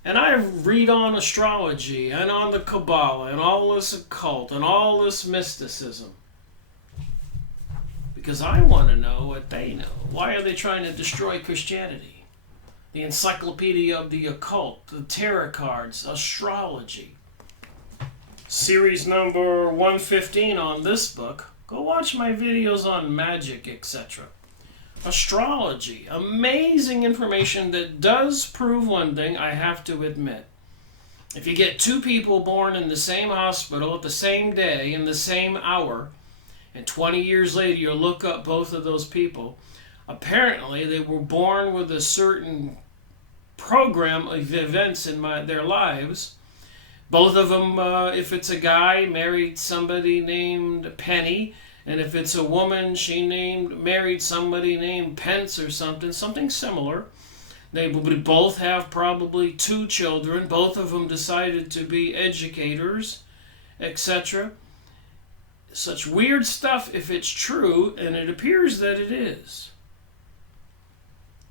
And I read on astrology and on the Kabbalah and all this occult and all this mysticism. Because I want to know what they know. Why are they trying to destroy Christianity? The Encyclopedia of the Occult, the Tarot cards, astrology. Series number 115 on this book. Go watch my videos on magic, etc. Astrology, amazing information that does prove one thing, I have to admit. If you get two people born in the same hospital at the same day, in the same hour, and 20 years later you look up both of those people, apparently they were born with a certain program of events in their lives. Both of them, if it's a guy, married somebody named Penny, and if it's a woman, she married somebody named Pence or something similar. They would both have probably 2 children. Both of them decided to be educators, etc. Such weird stuff if it's true, and it appears that it is.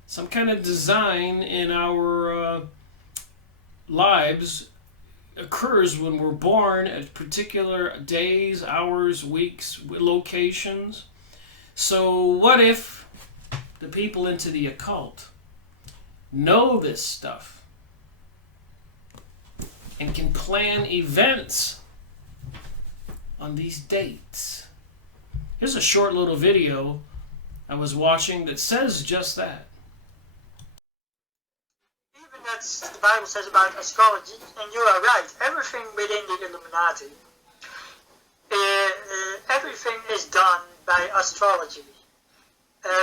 Some kind of design in our lives occurs when we're born at particular days, hours, weeks, locations. So what if the people into the occult know this stuff and can plan events on these dates? Here's a short little video I was watching that says just that. That's the Bible says about astrology, and you are right. Everything within the Illuminati, everything is done by astrology.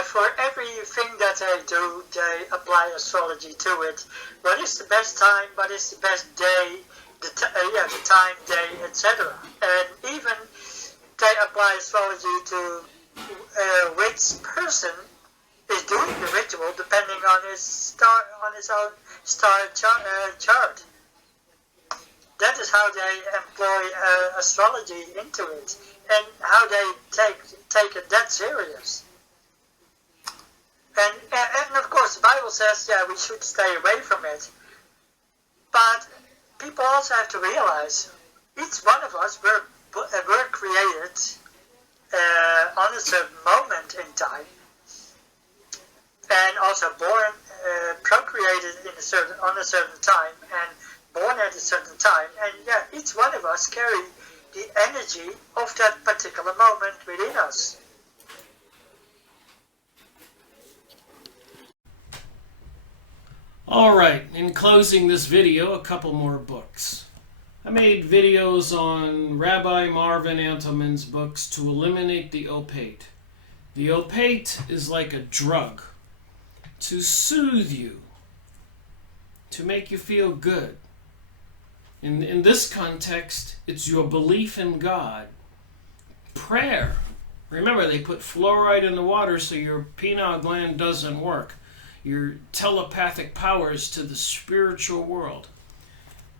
For everything that they do, they apply astrology to it. What is the best time? What is the best day? The time, day, etc. And even they apply astrology to which person is doing the ritual, depending on his own star chart. That is how they employ astrology into it, and how they take it that serious. And of course, the Bible says, we should stay away from it. But people also have to realize, each one of us were created on a certain moment in time, and also born, procreated on a certain time, and born at a certain time. And each one of us carry the energy of that particular moment within us. Alright, in closing this video, a couple more books. I made videos on Rabbi Marvin Antelman's books to eliminate the opiate. The opiate is like a drug to soothe you, to make you feel good. In this context, it's your belief in God. Prayer. Remember, they put fluoride in the water so your pineal gland doesn't work. Your telepathic powers to the spiritual world.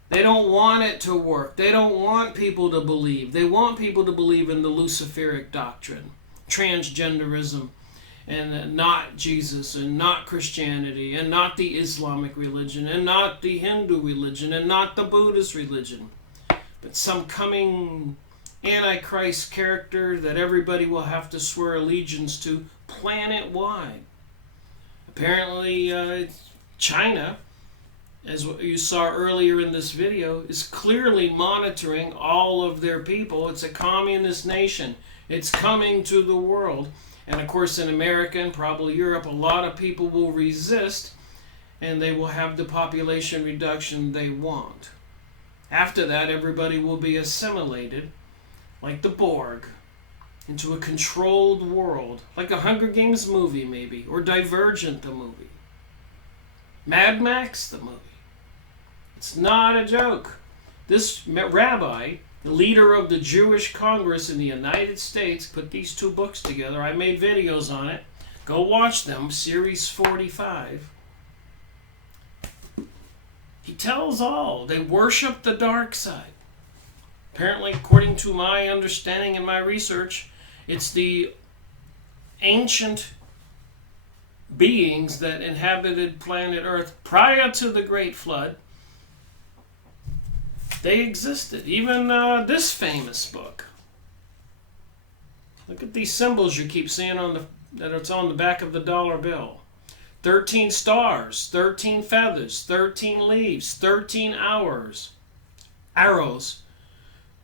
They don't want it to work. They don't want people to believe. They want people to believe in the Luciferic doctrine, transgenderism, and not Jesus, and not Christianity, and not the Islamic religion, and not the Hindu religion, and not the Buddhist religion, but some coming Antichrist character that everybody will have to swear allegiance to planet-wide. Apparently, China as what you saw earlier in this video, is clearly monitoring all of their people. It's a communist nation. It's coming to the world. And of course in America and probably Europe, a lot of people will resist and they will have the population reduction they want. After that, everybody will be assimilated, like the Borg, into a controlled world, like a Hunger Games movie maybe, or Divergent the movie. Mad Max the movie. It's not a joke. This rabbi, the leader of the Jewish Congress in the United States, put these two books together. I made videos on it. Go watch them, Series 45. He tells all. They worship the dark side. Apparently, according to my understanding and my research, it's the ancient beings that inhabited planet Earth prior to the Great Flood. They existed. Even this famous book. Look at these symbols you keep seeing that it's on the back of the dollar bill. 13 stars, 13 feathers, 13 leaves, 13 arrows,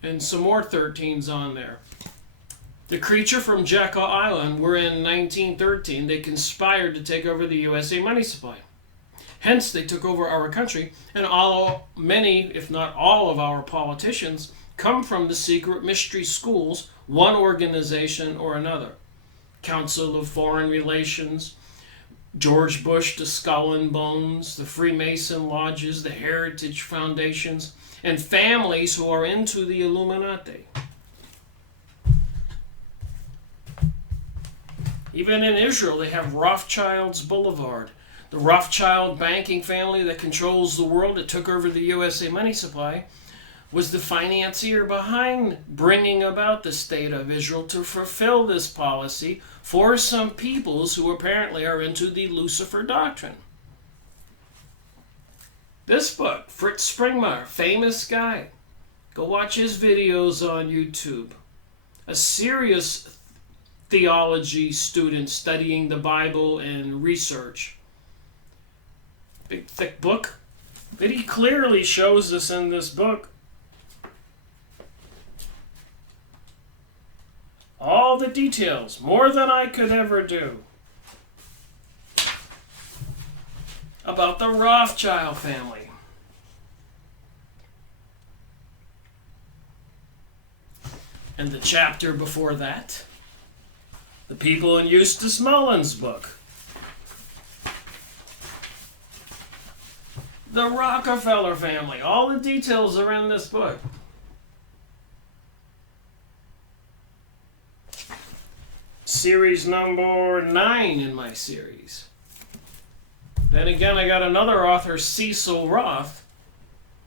and some more 13s on there. The creature from Jekyll Island were in 1913. They conspired to take over the USA money supply. Hence, they took over our country, and many, if not all, of our politicians come from the secret mystery schools, one organization or another. Council of Foreign Relations, George Bush, the Skull and Bones, the Freemason Lodges, the Heritage Foundations, and families who are into the Illuminati. Even in Israel, they have Rothschild's Boulevard. The Rothschild banking family that controls the world, that took over the USA money supply, was the financier behind bringing about the state of Israel to fulfill this policy for some peoples who apparently are into the Lucifer doctrine. This book, Fritz Springmeier, famous guy. Go watch his videos on YouTube. A serious theology student studying the Bible and research. Big thick book. But he clearly shows us in this book all the details, more than I could ever do, about the Rothschild family. And the chapter before that, the people in Eustace Mullins' book. The Rockefeller family. All the details are in this book. Series number 9 in my series. Then again, I got another author, Cecil Roth.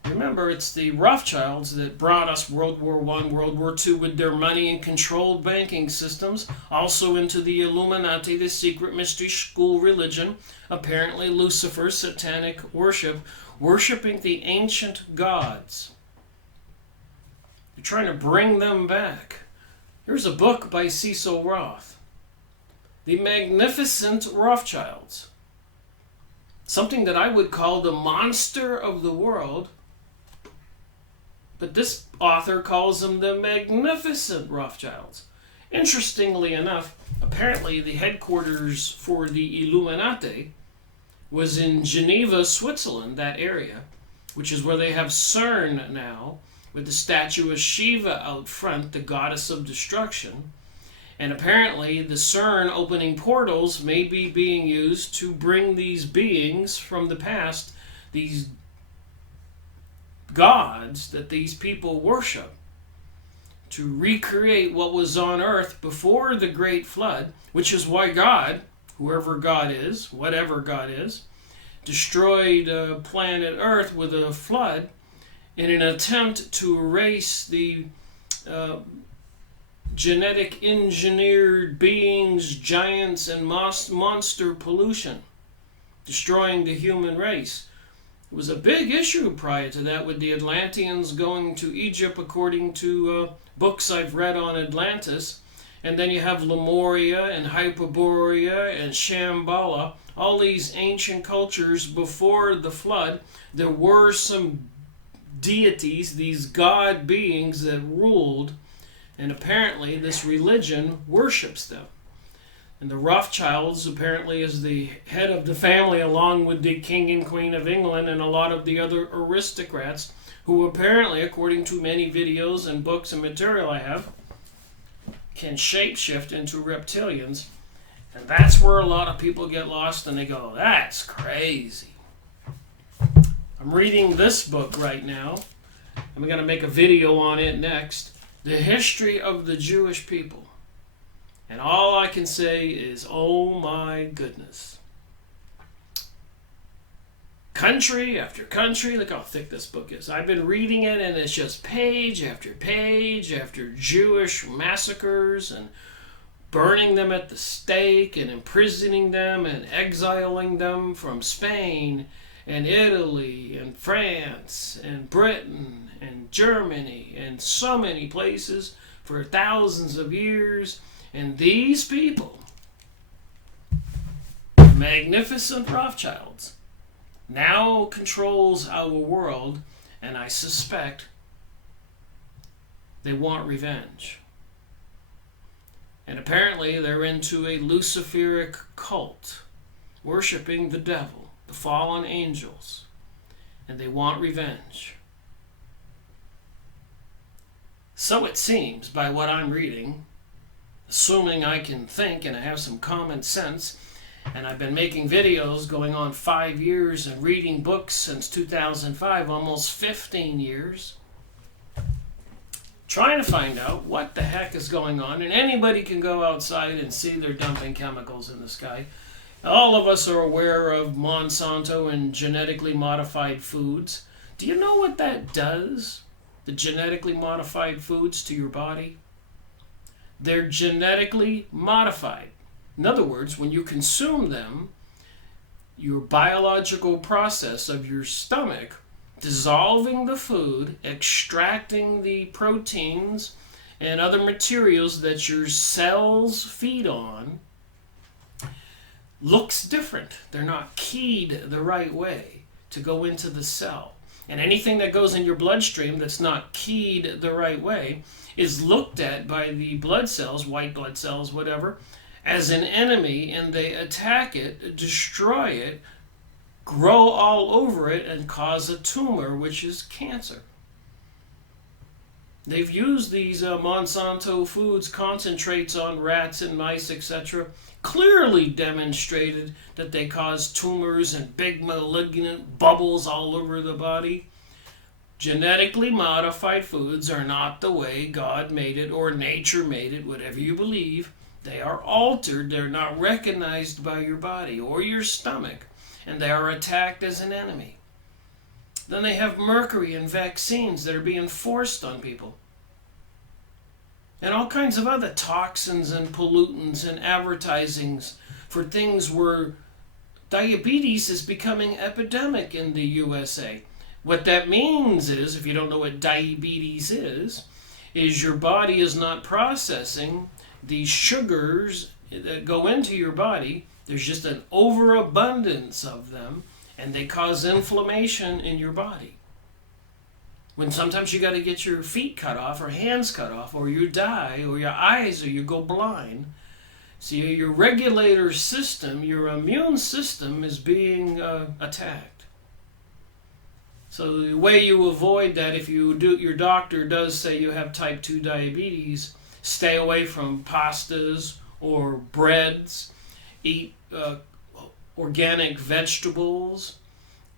Remember, it's the Rothschilds that brought us World War I, World War II with their money and controlled banking systems, also into the Illuminati, the secret mystery school religion, apparently Lucifer, satanic worship, worshiping the ancient gods. They're trying to bring them back. Here's a book by Cecil Roth, The Magnificent Rothschilds. Something that I would call the monster of the world, but this author calls them the Magnificent Rothschilds. Interestingly enough, apparently the headquarters for the Illuminati was in Geneva, Switzerland, that area, which is where they have CERN now, with the statue of Shiva out front, the goddess of destruction. And apparently the CERN opening portals may be being used to bring these beings from the past, these gods that these people worship, to recreate what was on earth before the Great Flood, which is why God, whoever God is, whatever God is, destroyed planet Earth with a flood in an attempt to erase the genetic engineered beings, giants, and monster pollution, destroying the human race. It was a big issue prior to that, with the Atlanteans going to Egypt, according to books I've read on Atlantis. And then you have Lemuria and Hyperborea and Shambhala, all these ancient cultures before the flood, there were some deities, these god beings that ruled, and apparently this religion worships them. And the Rothschilds apparently is the head of the family, along with the King and Queen of England and a lot of the other aristocrats, who apparently, according to many videos and books and material I have, can shapeshift into reptilians. And that's where a lot of people get lost and they go, that's crazy. I'm reading this book right now. I'm going to make a video on it next. The History of the Jewish People. And all I can say is, oh my goodness. Country after country, look how thick this book is. I've been reading it and it's just page after page after Jewish massacres and burning them at the stake and imprisoning them and exiling them from Spain and Italy and France and Britain and Germany and so many places for thousands of years. And these people, magnificent Rothschilds, now controls our world, and I suspect they want revenge. And apparently they're into a Luciferic cult, worshiping the devil, the fallen angels, and they want revenge. So it seems, by what I'm reading, assuming I can think and I have some common sense, and I've been making videos going on 5 years and reading books since 2005, almost 15 years, trying to find out what the heck is going on. And anybody can go outside and see they're dumping chemicals in the sky. All of us are aware of Monsanto and genetically modified foods. Do you know what that does, the genetically modified foods, to your body? They're genetically modified. In other words, when you consume them, your biological process of your stomach dissolving the food, extracting the proteins and other materials that your cells feed on, looks different. They're not keyed the right way to go into the cell. And anything that goes in your bloodstream that's not keyed the right way is looked at by the blood cells, white blood cells, whatever, as an enemy, and they attack it, destroy it, grow all over it, and cause a tumor, which is cancer. They've used these Monsanto foods, concentrates on rats and mice, etc., clearly demonstrated that they cause tumors and big malignant bubbles all over the body. Genetically modified foods are not the way God made it or nature made it, whatever you believe. They are altered. They're not recognized by your body or your stomach, and they are attacked as an enemy. Then they have mercury in vaccines that are being forced on people. And all kinds of other toxins and pollutants and advertisings for things where diabetes is becoming epidemic in the USA. What that means is, if you don't know what diabetes is your body is not processing these sugars that go into your body. There's just an overabundance of them, and they cause inflammation in your body. When sometimes you got to get your feet cut off or hands cut off, or you die, or your eyes, or you go blind. See, your regulator system, your immune system is being attacked. So the way you avoid that, if your doctor does say you have type 2 diabetes, stay away from pastas or breads, eat organic vegetables,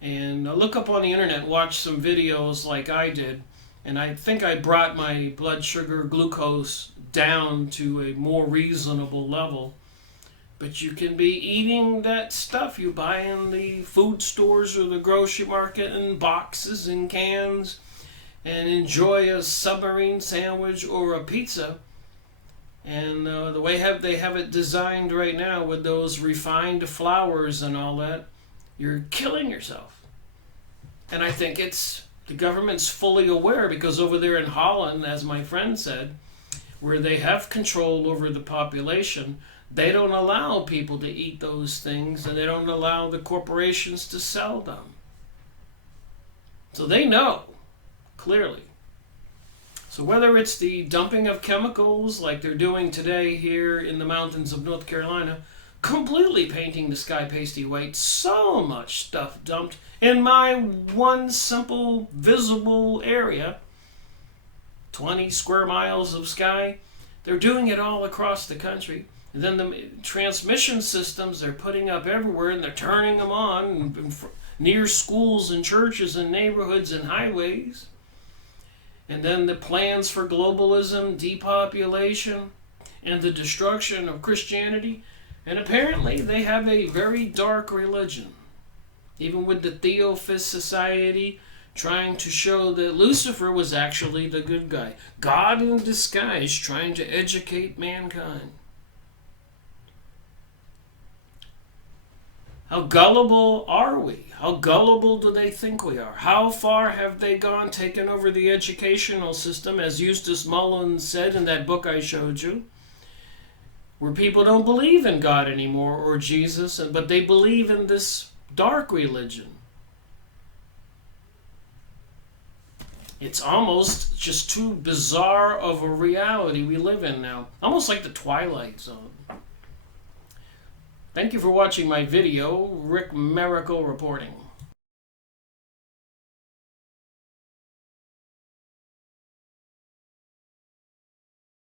and look up on the internet, watch some videos like I did, and I think I brought my blood sugar glucose down to a more reasonable level. But you can be eating that stuff you buy in the food stores or the grocery market in boxes and cans, and enjoy a submarine sandwich or a pizza. And the way they have it designed right now with those refined flours and all that, you're killing yourself. And I think the government's fully aware, because over there in Holland, as my friend said, where they have control over the population, they don't allow people to eat those things, and they don't allow the corporations to sell them. So they know, clearly. So whether it's the dumping of chemicals like they're doing today here in the mountains of North Carolina, completely painting the sky pasty white, so much stuff dumped in my one simple visible area, 20 square miles of sky. They're doing it all across the country. And then the transmission systems they're putting up everywhere, and they're turning them on near schools and churches and neighborhoods and highways. And then the plans for globalism, depopulation, and the destruction of Christianity. And apparently they have a very dark religion. Even with the Theophist Society trying to show that Lucifer was actually the good guy. God in disguise trying to educate mankind. How gullible are we? How gullible do they think we are? How far have they gone, taken over the educational system, as Eustace Mullins said in that book I showed you, where people don't believe in God anymore or Jesus, but they believe in this dark religion. It's almost just too bizarre of a reality we live in now. Almost like the Twilight Zone. Thank you for watching my video. Rick Miracle reporting.